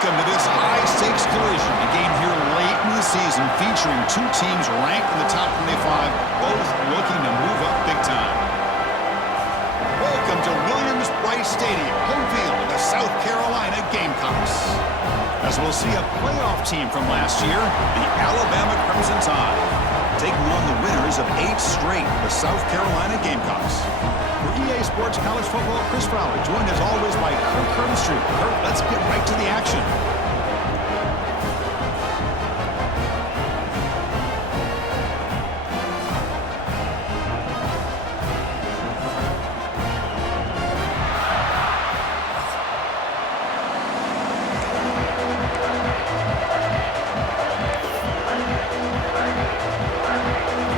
Welcome to this high-stakes collision, a game here late in the season featuring two teams ranked in the top 25, both looking to move up big time. Welcome to Williams-Brice Stadium, home field of the South Carolina Gamecocks. As we'll see a playoff team from last year, the Alabama Crimson Tide, taking on the winners of 8 straight, the South Carolina Gamecocks. For EA Sports College Football, Chris Fowler, joined as always by Kirk Herbstreit. Kirk, let's get right to the action.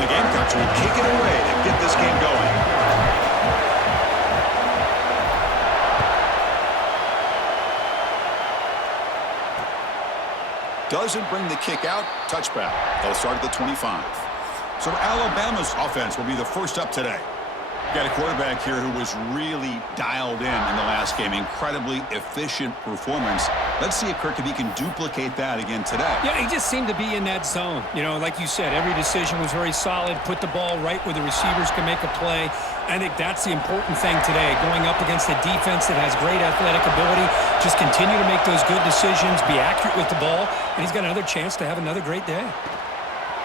The Gamecocks will kick it away to get this game going. Doesn't bring the kick out. Touchback. They'll start at the 25. So Alabama's offense will be the first up today. Got a quarterback here who was really dialed in the last game. Incredibly efficient performance. Let's see if Kirk, if he can duplicate that again today. Yeah, he just seemed to be in that zone. You know, like you said, every decision was very solid. Put the ball right where the receivers can make a play. I think that's the important thing today. Going up against a defense that has great athletic ability. Just continue to make those good decisions. Be accurate with the ball. And he's got another chance to have another great day.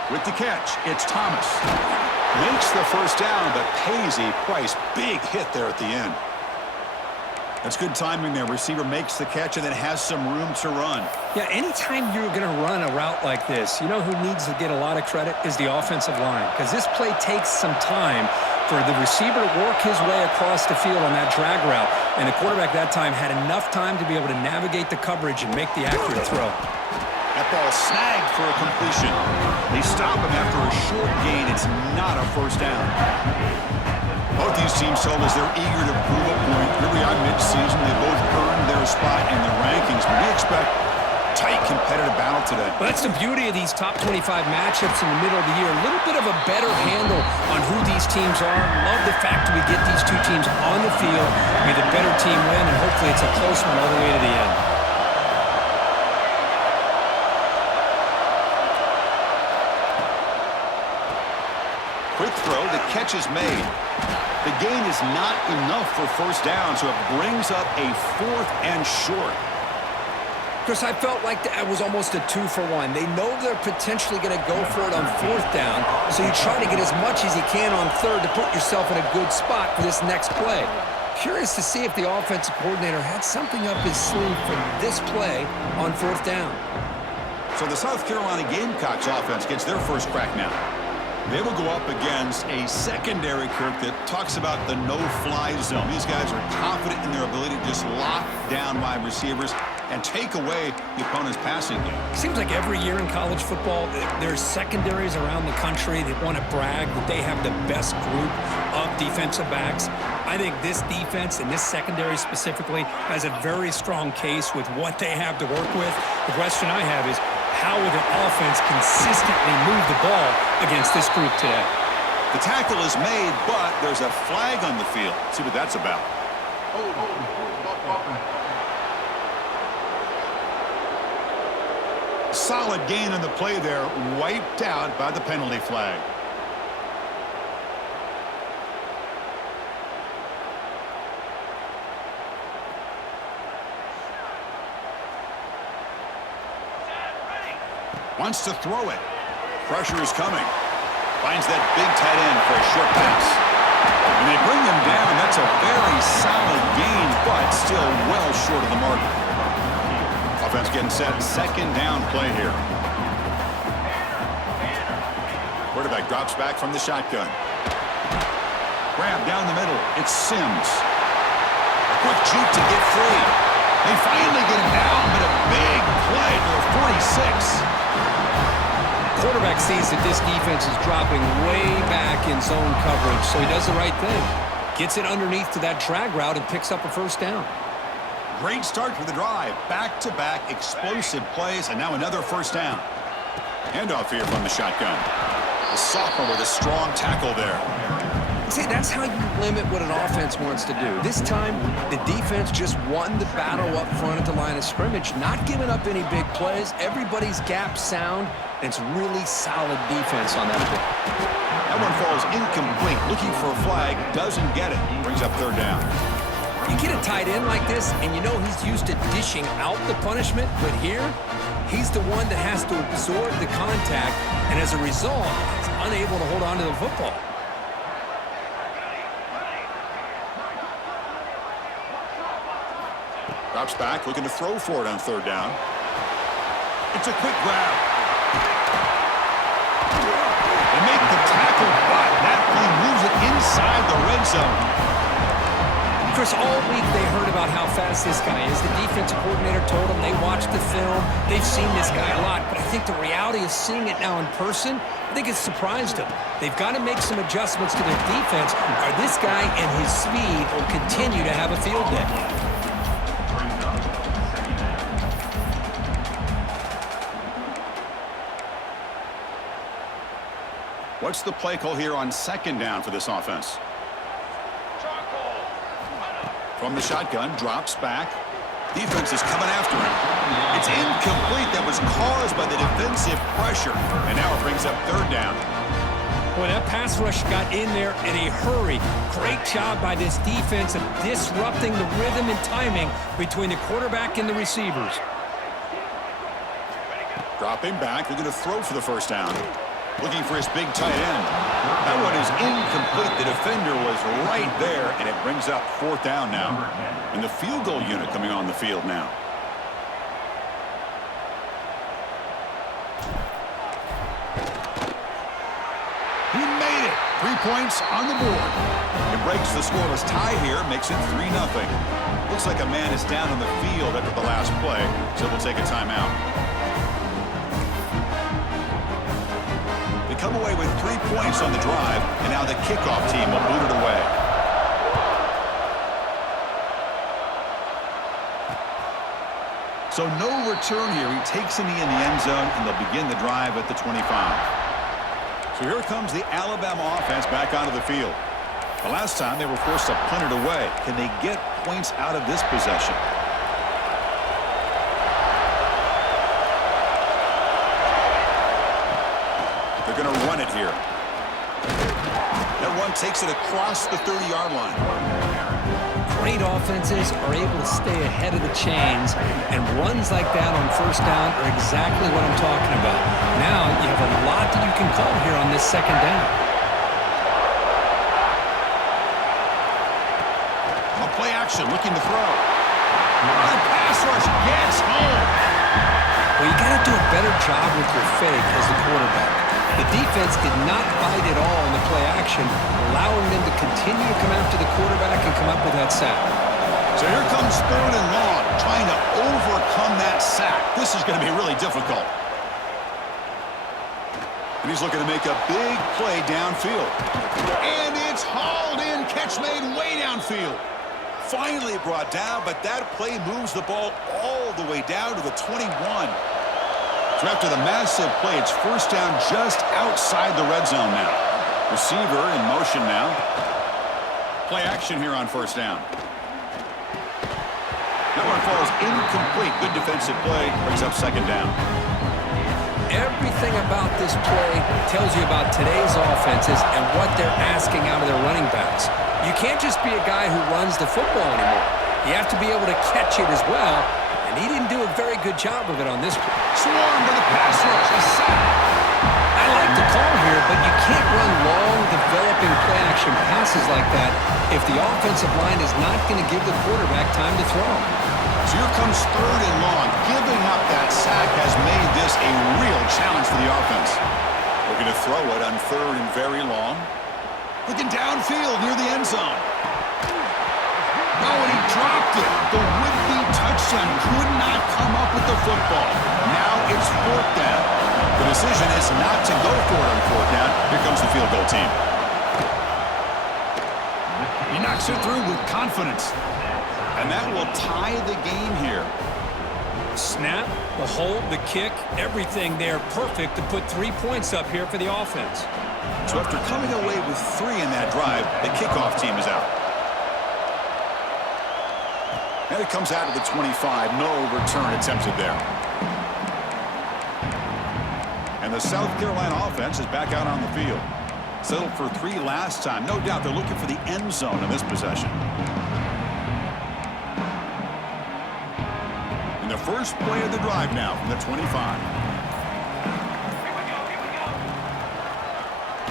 With the catch, it's Thomas. Makes the first down, but pays a price. Big hit there at the end. That's good timing there. Receiver makes the catch and then has some room to run. Yeah, anytime you're going to run a route like this, you know who needs to get a lot of credit is the offensive line. Because this play takes some time for the receiver to work his way across the field on that drag route. And the quarterback that time had enough time to be able to navigate the coverage and make the accurate throw. That ball snagged for a completion. They stop him after a short gain. It's not a first down. Both these teams told us they're eager to prove a point. Here we are mid-season. They both earned their spot in the rankings, but we expect tight competitive battle today. Well, that's the beauty of these top 25 matchups in the middle of the year. A little bit of a better handle on who these teams are. Love the fact that we get these two teams on the field. May the better team win, and hopefully it's a close one all the way to the end. Quick throw, the catch is made. The gain is not enough for first down, so it brings up a 4th and short. Chris, I felt like that was almost a 2-for-1. They know they're potentially going to go for it on 4th down, so you try to get as much as you can on 3rd to put yourself in a good spot for this next play. Curious to see if the offensive coordinator had something up his sleeve for this play on 4th down. So the South Carolina Gamecocks offense gets their first crack now. They will go up against a secondary, Kirk, that talks about the no-fly zone. These guys are confident in their ability to just lock down wide receivers and take away the opponent's passing game. Seems like every year in college football, there's secondaries around the country that want to brag that they have the best group of defensive backs. I think this defense and this secondary specifically has a very strong case with what they have to work with. The question I have is, how will the offense consistently move the ball against this group today? The tackle is made, but there's a flag on the field. Let's see what that's about. Solid gain on the play there, wiped out by the penalty flag. Wants to throw it. Pressure is coming. Finds that big tight end for a short pass. And they bring him down. That's a very solid gain, but still well short of the mark. Offense getting set. 2nd down play here. Quarterback drops back from the shotgun. Grab down the middle. It's Sims. A quick juke to get free. They finally get him down, but a big play to the 46. Quarterback sees that this defense is dropping way back in zone coverage, so he does the right thing. Gets it underneath to that drag route and picks up a first down. Great start for the drive. Back-to-back explosive plays, and now another first down. Handoff here from the shotgun. The sophomore with a strong tackle there. See, that's how you limit what an offense wants to do. This time, the defense just won the battle up front at the line of scrimmage, not giving up any big plays. Everybody's gap sound, and it's really solid defense on that play. That one falls incomplete. Looking for a flag, doesn't get it. Brings up third down. You get a tight end like this, and you know he's used to dishing out the punishment, but here, he's the one that has to absorb the contact, and as a result, he's unable to hold on to the football. Drops back, looking to throw for it on third down. It's a quick grab. They make the tackle, but that play moves it inside the red zone. Chris, all week they heard about how fast this guy is. The defensive coordinator told them they watched the film. They've seen this guy a lot, but I think the reality is seeing it now in person, I think it's surprised them. They've got to make some adjustments to their defense, or this guy and his speed will continue to have a field day. What's the play call here on second down for this offense? From the shotgun, drops back. Defense is coming after him. It's incomplete. That was caused by the defensive pressure. And now it brings up third down. Boy, that pass rush got in there in a hurry. Great job by this defense of disrupting the rhythm and timing between the quarterback and the receivers. Dropping back. They're going to throw for the first down. Looking for his big tight end. That one is incomplete. The defender was right there, and it brings up fourth down now. And the field goal unit coming on the field now. He made it. 3 points on the board. It breaks the scoreless tie here, makes it 3-0. Looks like a man is down on the field after the last play, so we'll take a timeout. Come away with 3 points on the drive, and now the kickoff team will boot it away. So no return here. He takes a knee in the end zone, and they'll begin the drive at the 25. So here comes the Alabama offense back onto the field. The last time they were forced to punt it away. Can they get points out of this possession? Going to run it here. That one takes it across the 30-yard line. Great offenses are able to stay ahead of the chains, and runs like that on first down are exactly what I'm talking about. Now you have a lot that you can call here on this second down. A play action, looking to throw. The pass rush gets home. Well, you got to do a better job with your fake as the quarterback. The defense did not bite at all in the play action, allowing them to continue to come after the quarterback and come up with that sack. So here comes third and long, trying to overcome that sack. This is going to be really difficult. And he's looking to make a big play downfield. And it's hauled in, catch made way downfield. Finally brought down, but that play moves the ball all the way down to the 21. So after the massive play, it's first down just outside the red zone now. Receiver in motion now. Play action here on first down. That one falls incomplete. Good defensive play. Brings up second down. Everything about this play tells you about today's offenses and what they're asking out of their running backs. You can't just be a guy who runs the football anymore. You have to be able to catch it as well. And he didn't do a very good job of it on this play. Swarmed by the pass rush. A sack. I like the call here, but you can't run long, developing play-action passes like that if the offensive line is not going to give the quarterback time to throw. So here comes third and long. Giving up that sack has made this a real challenge for the offense. We're going to throw it on third and very long. Looking downfield near the end zone. Oh, and he dropped it. The would-be touchdown could not come up with the football. Now it's fourth down. The decision is not to go for it on fourth down. Here comes the field goal team. He knocks it through with confidence. And that will tie the game here. snap, the hold, the kick, everything there perfect to put 3 points up here for the offense. So after coming away with 3 in that drive, the kickoff team is out. And it comes out of the 25. No return attempted there. And the South Carolina offense is back out on the field. Settled for 3 last time. No doubt they're looking for the end zone in this possession. And the first play of the drive now from the 25.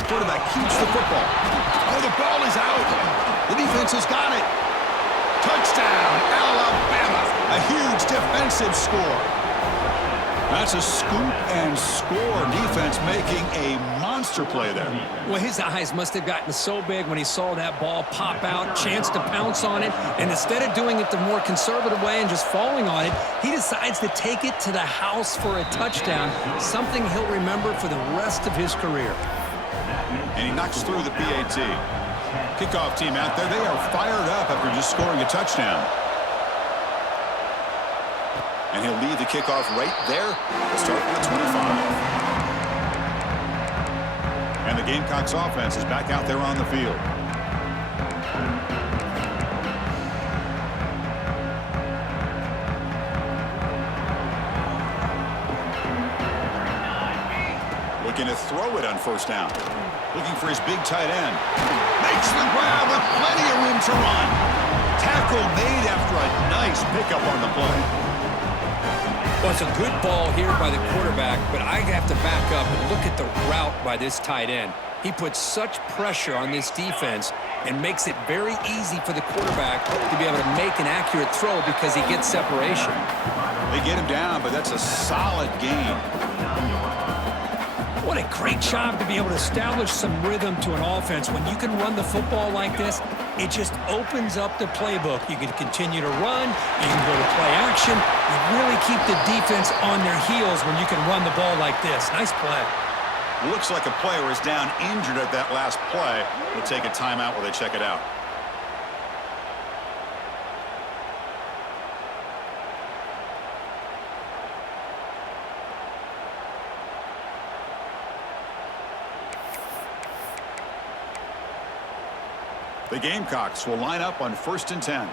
Quarterback keeps the football. Oh, the ball is out. The defense has got it. Touchdown, Alabama. A huge defensive score. That's a scoop and score. Defense making a monster play there. Well, his eyes must have gotten so big when he saw that ball pop out, chance to pounce on it, and instead of doing it the more conservative way and just falling on it, he decides to take it to the house for a touchdown, something he'll remember for the rest of his career. And he knocks through the PAT. Kickoff team out there, they are fired up after just scoring a touchdown. And he'll lead the kickoff right there. We'll start from the 25. And the Gamecocks offense is back out there on the field. Looking to throw it on first down. Looking for his big tight end. Makes the grab with plenty of room to run. Tackle made after a nice pickup on the play. Well, it's a good ball here by the quarterback, but I have to back up and look at the route by this tight end. He puts such pressure on this defense and makes it very easy for the quarterback to be able to make an accurate throw because he gets separation. They get him down, but that's a solid gain. What a great job to be able to establish some rhythm to an offense. When you can run the football like this, it just opens up the playbook. You can continue to run. You can go to play action. You really keep the defense on their heels when you can run the ball like this. Nice play. Looks like a player is down injured at that last play. We'll take a timeout while they check it out. The Gamecocks will line up on 1st and 10.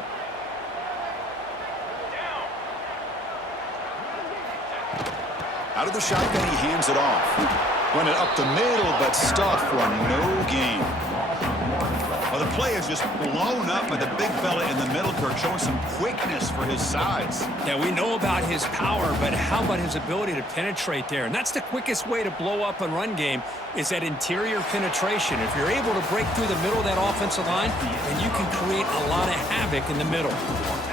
Out of the shotgun, he hands it off. Run it up the middle, but stuffed for no gain. Well, the play is just blown up by the big fella in the middle, Kirk, showing some quickness for his size. Yeah, we know about his power, but how about his ability to penetrate there? And that's the quickest way to blow up a run game is that interior penetration. If you're able to break through the middle of that offensive line, then you can create a lot of havoc in the middle.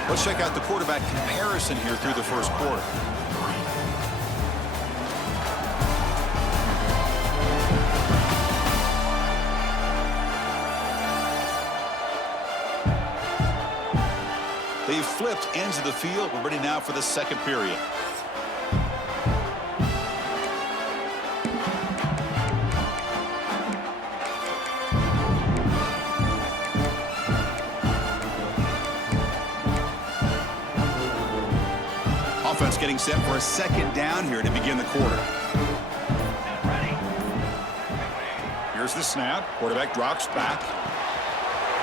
Let's check out the quarterback comparison here through the first quarter. They've flipped ends of the field. We're ready now for the second period. Offense getting set for a second down here to begin the quarter. Here's the snap. Quarterback drops back.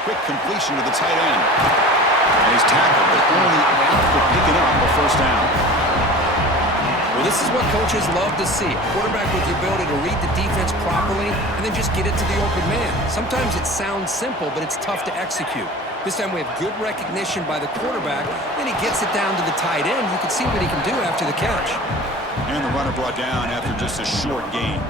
Quick completion to the tight end. And he's tackled, but only after picking up a first down. Well, this is what coaches love to see. A quarterback with the ability to read the defense properly and then just get it to the open man. Sometimes it sounds simple, but it's tough to execute. This time we have good recognition by the quarterback. Then he gets it down to the tight end. You can see what he can do after the catch. And the runner brought down after just a short gain.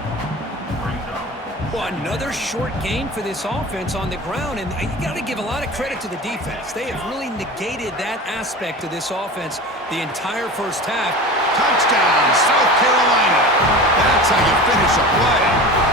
Well, another short gain for this offense on the ground, and you got to give a lot of credit to the defense. They have really negated that aspect of this offense the entire first half. Touchdown, South Carolina. That's how you finish a play.